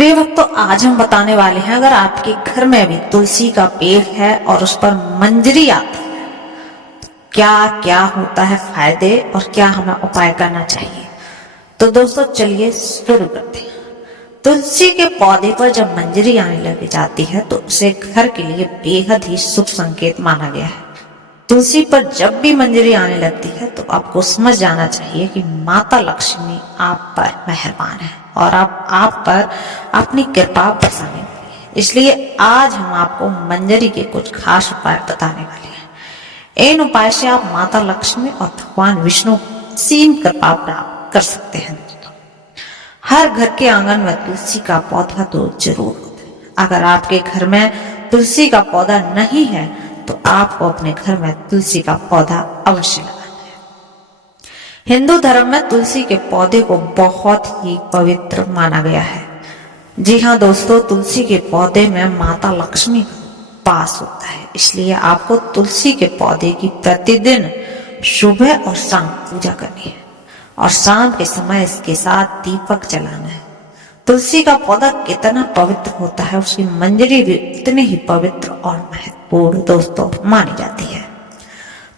प्रिय भक्तों, आज हम बताने वाले हैं, अगर आपके घर में भी तुलसी का पेड़ है और उस पर मंजरी आती है, क्या क्या होता है फायदे और क्या हमें उपाय करना चाहिए। तो दोस्तों चलिए शुरू करते हैं। तुलसी के पौधे पर जब मंजरी आने लग जाती है तो उसे घर के लिए बेहद ही शुभ संकेत माना गया है। तुलसी पर जब भी मंजरी आने लगती है तो आपको समझ जाना चाहिए कि माता लक्ष्मी आप पर मेहरबान है और आप पर अपनी कृपा बरसाने वाली है। इसलिए आज हम आपको मंजरी के कुछ खास उपाय बताने वाले हैं। इन उपाय से आप माता लक्ष्मी और भगवान विष्णु सीम कृपा प्राप्त कर सकते हैं। हर घर के आंगन में तुलसी का पौधा तो जरूर होता है। अगर आपके घर में तुलसी का पौधा नहीं है तो आपको अपने घर में तुलसी का पौधा अवश्य लगाना है। हिंदू धर्म में तुलसी के पौधे को बहुत ही पवित्र माना गया है। जी हाँ दोस्तों, तुलसी के पौधे में माता लक्ष्मी का वास होता है। इसलिए आपको तुलसी के पौधे की प्रतिदिन सुबह और शाम पूजा करनी है और शाम के समय इसके साथ दीपक जलाना है। तुलसी का पौधा कितना पवित्र होता है, उसकी मंजरी भी उतनी ही पवित्र और महत्वपूर्ण दोस्तों मानी जाती है।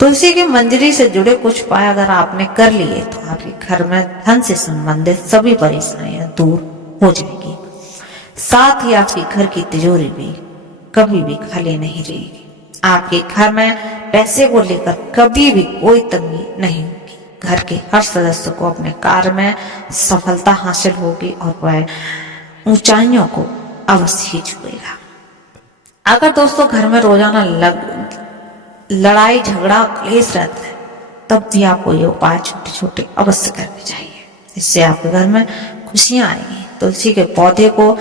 तुलसी की मंजरी से जुड़े कुछ उपाय अगर आपने कर लिए तो आपके घर में धन से संबंधित सभी परेशानियां दूर हो जाएगी। साथ ही आपके घर की तिजोरी भी कभी भी खाली नहीं रहेगी। आपके घर में पैसे को लेकर कभी भी कोई तंगी नहीं होगी। घर के हर सदस्य को अपने कार्य में सफलता हासिल होगी और वह ऊंचाइयों को अवश्य ही छुएगा। अगर दोस्तों घर में रोजाना लड़ाई झगड़ा क्लेश रहता है तब भी आपको ये उपाय छोटे छोटे अवश्य करने चाहिए। इससे आपके घर में खुशियां आएंगी। तुलसी के पौधे को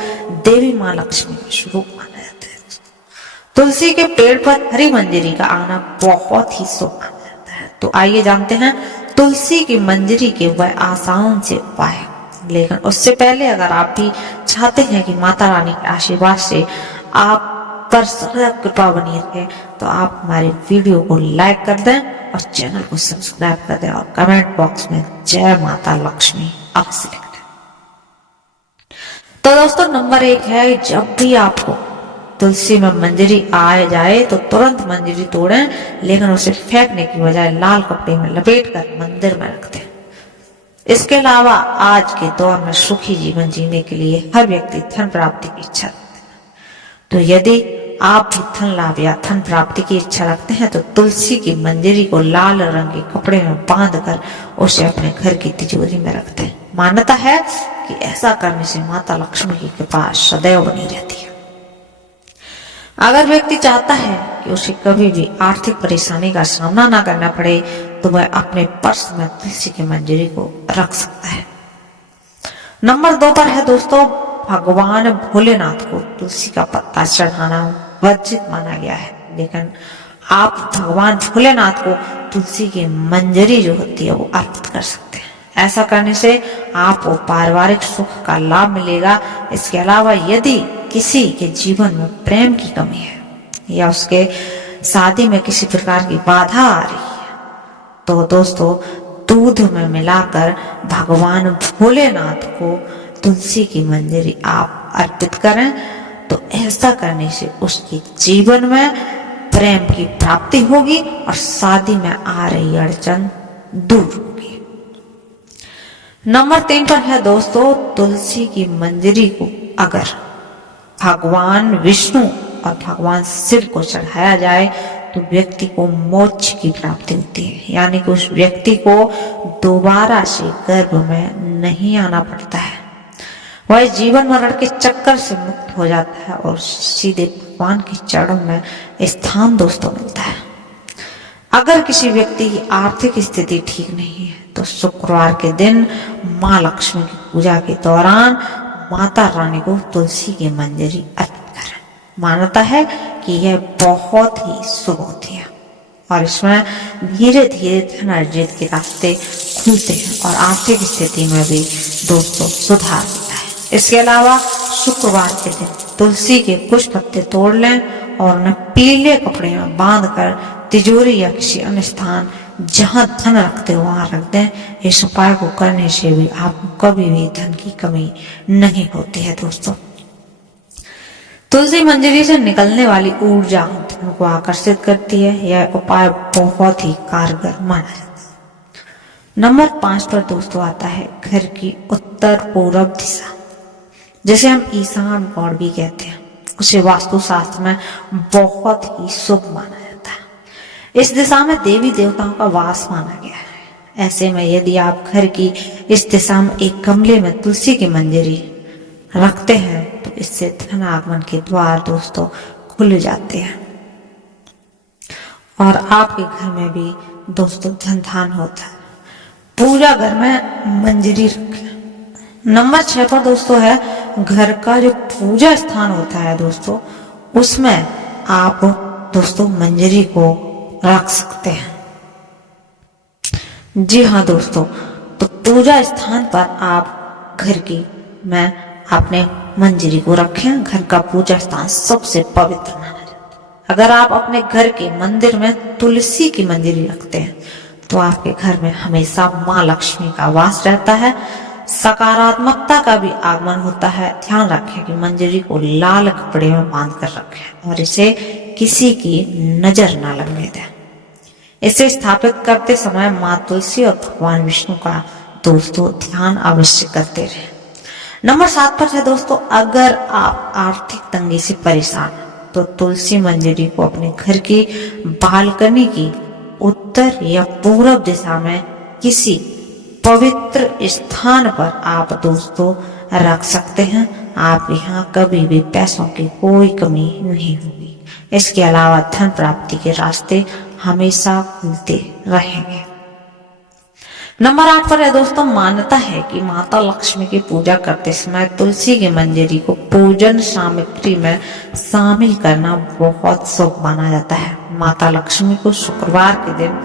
देवी माँ लक्ष्मी का स्वरूप माना जाता है। तुलसी के पेड़ पर हरी मंजरी का आना बहुत ही शुभ माना जाता है। तो आइए जानते हैं तुलसी की मंजरी के वह आसान से उपाय। लेकिन उससे पहले अगर आप भी चाहते हैं कि माता रानी के आशीर्वाद से आप पर सदा कृपा बनी रहे तो आप हमारे वीडियो को लाइक कर दें और चैनल को सब्सक्राइब कर दें और कमेंट बॉक्स में जय माता लक्ष्मी अवश्य लिख दें। तो दोस्तों नंबर 1 है, जब भी आपको तुलसी में मंजरी आ जाए तो तुरंत मंजरी तोड़ें, लेकिन उसे फेंकने की बजाय लाल कपड़े में लपेटकर मंदिर में रख दें। इसके अलावा आज के दौर में सुखी जीवन जीने के लिए हर व्यक्ति धन प्राप्ति की इच्छा रखते हैं। तो यदि आप भी धन लाभ या धन प्राप्ति की इच्छा रखते हैं तो तुलसी की मंजरी को लाल रंग के कपड़े में बांधकर उसे अपने घर की तिजोरी में रख दें। मान्यता है कि ऐसा करने से माता लक्ष्मी की कृपा सदैव बनी रहती है। अगर व्यक्ति चाहता है कि उसे कभी भी आर्थिक परेशानी का सामना ना करना पड़े तो वह अपने पर्स में तुलसी की मंजरी को रख सकता है। नंबर 2 पर है दोस्तों, भगवान भोलेनाथ को तुलसी का पत्ता चढ़ाना वर्जित माना गया है। लेकिन आप भगवान भोलेनाथ को तुलसी की मंजरी जो होती है वो अर्पित कर सकते हैं। ऐसा करने से आपको पारिवारिक सुख का लाभ मिलेगा। इसके अलावा यदि किसी के जीवन में प्रेम की कमी है या उसके शादी में किसी प्रकार की बाधा आ रही है तो दोस्तों दूध में मिलाकर भगवान भोलेनाथ को तुलसी की मंजरी आप अर्पित करें तो ऐसा करने से उसके जीवन में प्रेम की प्राप्ति होगी और शादी में आ रही अड़चन दूर होगी। नंबर 3 पर है दोस्तों, तुलसी की मंजरी को अगर भगवान विष्णु और भगवान शिव को चढ़ाया जाए तो व्यक्ति को मोक्ष की प्राप्ति होती है। यानी कि उस व्यक्ति को दोबारा से गर्भ में नहीं आना पड़ता है। वह जीवन मरण के चक्कर से मुक्त हो जाता है और सीधे भगवान के चरणों में स्थान दोस्तों मिलता है। अगर किसी व्यक्ति की आर्थिक स्थिति ठीक नहीं है तो शुक्रवार के दिन माँ लक्ष्मी की पूजा के दौरान माता रानी को तुलसी की मंजरी अर्पित करें। मान्यता है कि यह बहुत ही शुभ होती है और इसमें धीरे धीरे धन अर्जित के रास्ते खुलते हैं और आर्थिक स्थिति में भी दोस्तों सुधार होता है। इसके अलावा शुक्रवार के दिन तुलसी के कुछ पत्ते तोड़ लें और उन्हें पीले कपड़े में बांधकर तिजोरी या किसी अन्य स्थान जहां धन रखते हो वहां रख दें। इस उपाय को करने से भी आपको कभी भी धन की कमी नहीं होती है दोस्तों। तुलसी मंजरी से निकलने वाली ऊर्जा धन को आकर्षित करती है। यह उपाय बहुत ही कारगर माना जाता है। नंबर 5 पर दोस्तों आता है घर की उत्तर पूर्व दिशा, जिसे हम ईशान कोण भी कहते हैं। उसे वास्तुशास्त्र में बहुत ही शुभ माना जाता है। इस दिशा में देवी देवताओं का वास माना गया है। ऐसे में यदि आप घर की इस दिशा में एक गमले में तुलसी की मंजरी रखते हैं तो इससे धन आगमन के द्वार दोस्तों खुल जाते हैं और आपके घर में भी दोस्तों धन धान होता है। पूजा घर में मंजरी रखें। नंबर 6 पर दोस्तों है घर का जो पूजा स्थान होता है दोस्तों, उसमें आप दोस्तों मंजरी को रख सकते हैं। जी हाँ दोस्तों, तो पूजा स्थान पर आप घर की में अपने मंजरी को रखें। घर का पूजा स्थान सबसे पवित्र माना जाता है। अगर आप अपने घर के मंदिर में तुलसी की मंजरी रखते हैं तो आपके घर में हमेशा माँ लक्ष्मी का वास रहता है, सकारात्मकता का भी आगमन होता है। ध्यान रखें कि मंजरी को लाल कपड़े में बांध कर रखें और इसे किसी की नजर ना लगने दें। इसे स्थापित करते समय माँ तुलसी और भगवान विष्णु का दोस्तों ध्यान अवश्य करते रहे। नंबर 7 पर है दोस्तों, अगर आप आर्थिक तंगी से परेशान हैं तो तुलसी मंजरी को अपने घर की बालकनी की उत्तर या पूर्व दिशा में किसी पवित्र स्थान पर आप दोस्तों रख सकते हैं। आप यहाँ कभी भी पैसों की कोई कमी नहीं होगी। इसके अलावा धन प्राप्ति के रास्ते हमेशा खुलते रहेंगे। नंबर 8 पर है दोस्तों, मान्यता है कि माता लक्ष्मी की पूजा करते समय तुलसी की मंजरी को पूजन सामग्री में शामिल करना बहुत शुभ माना जाता है। माता लक्ष्मी को शुक्रवार के दिन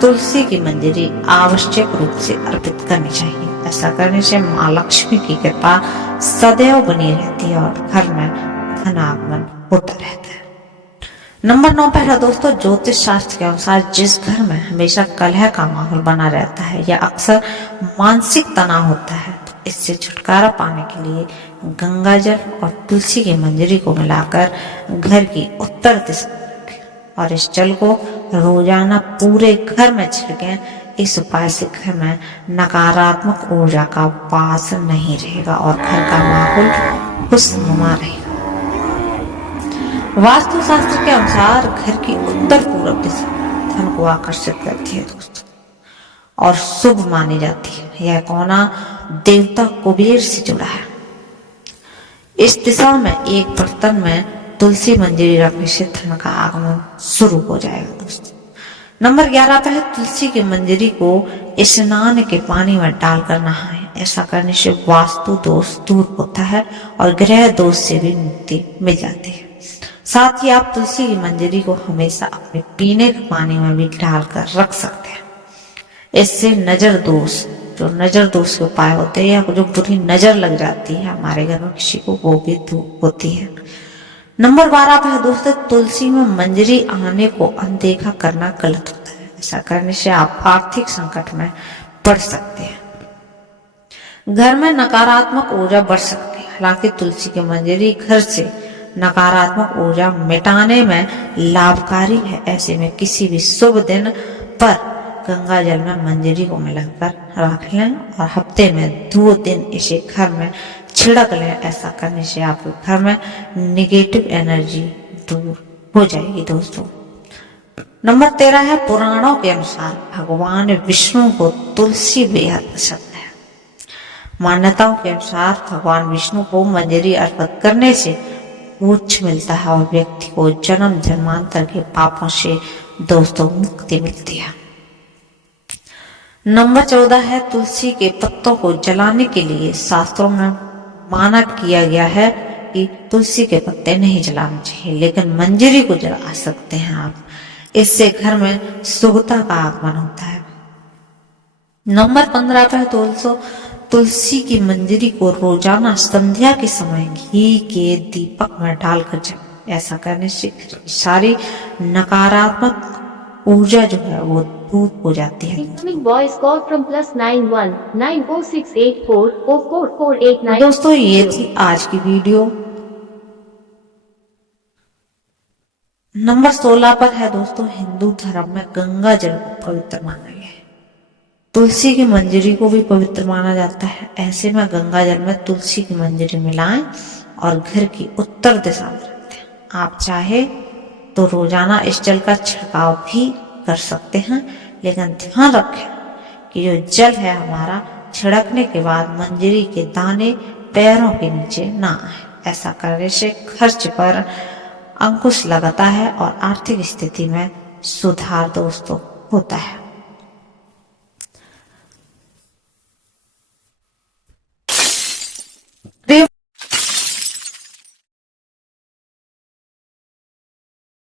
तुलसी की मंजरी आवश्यक रूप से अर्पित करनी चाहिए। ऐसा करने से माँ लक्ष्मी की कृपा सदैव बनी रहती है और घर में धन आगमन होता रहता है। नंबर 9 पर है दोस्तों, ज्योतिष शास्त्र के अनुसार जिस घर में हमेशा कलह का माहौल बना रहता है या अक्सर मानसिक तनाव होता है, तो इससे छुटकारा पाने के लिए गंगा जल और तुलसी की मंजरी को मिलाकर घर की उत्तर दिशा में रखें और इस जल को रोजाना पूरे घर में छिड़कें। इस उपाय से घर में नकारात्मक ऊर्जा का वास नहीं रहेगा और घर का माहौल खुशनुमा रहेगा। वास्तुशास्त्र के अनुसार घर की उत्तर पूर्व दिशा धन को आकर्षित करती है दोस्तों और शुभ मानी जाती है। यह कोना देवता कुबेर से जुड़ा है। इस दिशा में एक बर्तन में तुलसी मंजरी रखने से धन का आगमन शुरू हो जाएगा दोस्तों। नंबर 11 पर है, तुलसी की मंजरी को स्नान के पानी में डालकर नहाएं। ऐसा करने से वास्तु दोष दूर होता है और ग्रह दोष से भी मुक्ति मिल जाती है। साथ ही आप तुलसी की मंजरी को हमेशा अपने पीने के पानी में भी डालकर रख सकते हैं। इससे नजर दोष, जो नजर दोष के उपाय होते हैं या जो बुरी नजर लग जाती है हमारे घर में किसी को, वो भी दूर होती है। नंबर 12 पे है दोस्तों, तुलसी में मंजरी आने को अनदेखा करना गलत होता है। ऐसा करने से आप आर्थिक संकट में पड़ सकते हैं। घर में नकारात्मक ऊर्जा बढ़ सकती है। हालांकि तुलसी की मंजरी घर से नकारात्मक ऊर्जा मिटाने में लाभकारी है। ऐसे में किसी भी शुभ दिन पर गंगा जल में मंजरी को मिलाकर रख लें और हफ्ते में 2 दिन इसे घर में छिड़क लें। ऐसा करने से आपके घर में नेगेटिव एनर्जी दूर हो जाएगी दोस्तों। नंबर 13 है, पुराणों के अनुसार भगवान विष्णु को तुलसी बेहद पसंद है। मान्यताओं के अनुसार भगवान विष्णु को मंजरी अर्पित करने से मोक्ष मिलता है और व्यक्ति को जन्म जन्मांतर के पापों से दोस्तों मुक्ति मिलती है। नंबर 14 है, तुलसी के पत्तों को जलाने के लिए शास्त्रों में माना किया गया है कि तुलसी के पत्ते नहीं जलाने चाहिए, लेकिन मंजरी को जला सकते हैं आप। इससे घर में शुभता का आगमन होता है। नंबर 15 पे दोस्तों, तुलसी की मंजरी को रोजाना संध्या के समय घी के दीपक में डालकर जलाएं। ऐसा करने से सारी नकारात्मक ऊर्जा जो है वो दूर हो जाती है। दोस्तों ये थी आज की वीडियो। नंबर 16 पर है दोस्तों, हिंदू धर्म में गंगा जल को पवित्र माना गया है। तुलसी की मंजरी को भी पवित्र माना जाता है। ऐसे में गंगा जल में तुलसी की मंजरी मिलाएं और घर की उत्तर दिशा में रख दें। आप चाहे तो रोजाना इस जल का छिड़काव भी कर सकते हैं, लेकिन ध्यान रखें कि जो जल है हमारा छिड़कने के बाद मंजरी के दाने पैरों के नीचे ना आए। ऐसा करने से खर्च पर अंकुश लगता है और आर्थिक स्थिति में सुधार दोस्तों होता है।